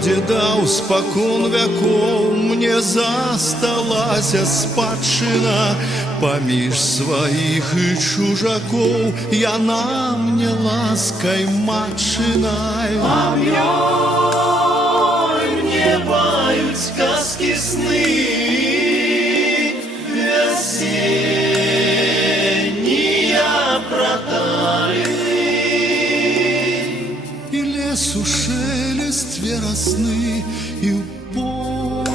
прадзедаў спакон вякоў мне засталася спадчына. Паміж сваіх і чужакоў яна мне ласкай матчынай. Аб ёй мне баюць казкі сны вясеннія праталіны. І лесу шелест верасны, і ў полі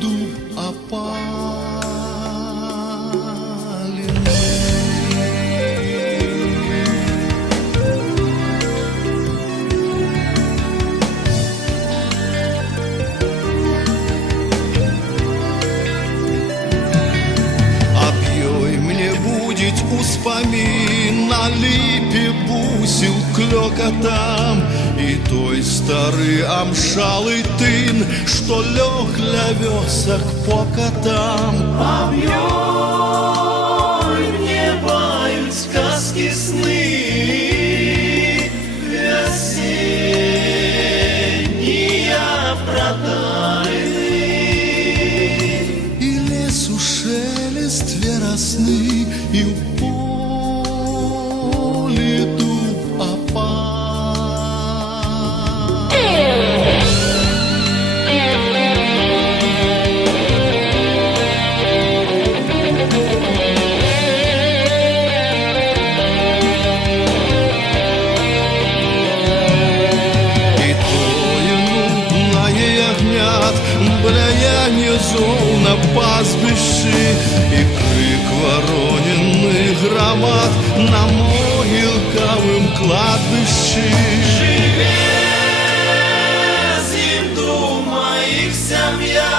дуб опалены. Аб ёй мне будзіць успамін, на ліпе бусіл клёкатам, і той стары амшалы тын, што лёг ля вёсак покатам. Аб ёй мне баюць казкі сны вясеннія праталіны. І лесу шелест верасны, і ў полі дуб опалены. Бляяние зол на пастбищі, і крик воронених громад на могилковым кладбищі. Живе зим дума их сям'я,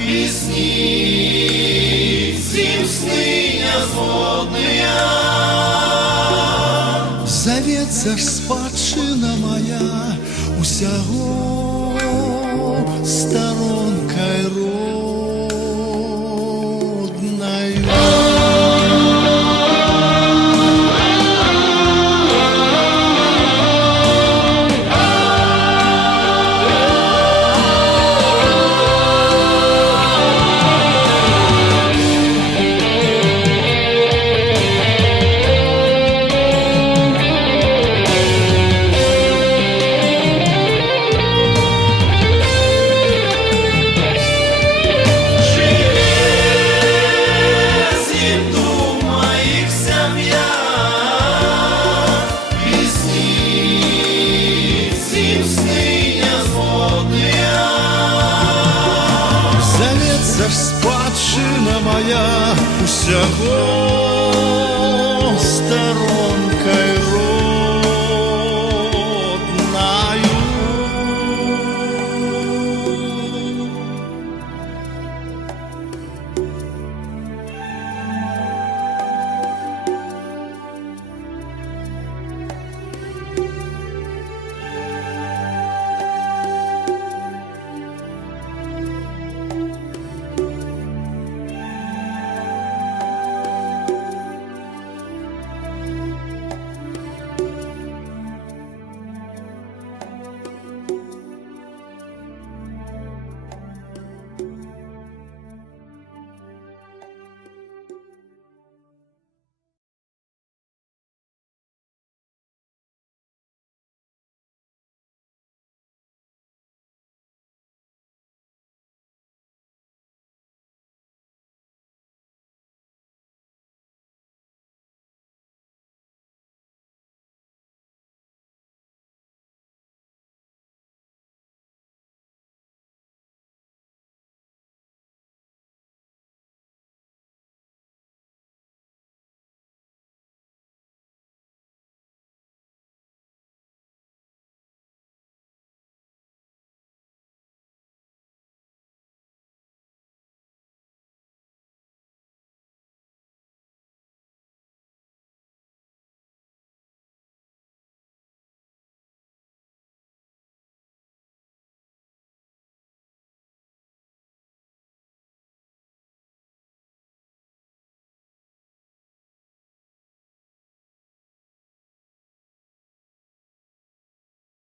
і снится им сны нязгодныя. Завецца ж спадчына моя усяго сторонкой родною. Завецца ж спадчына моя усяго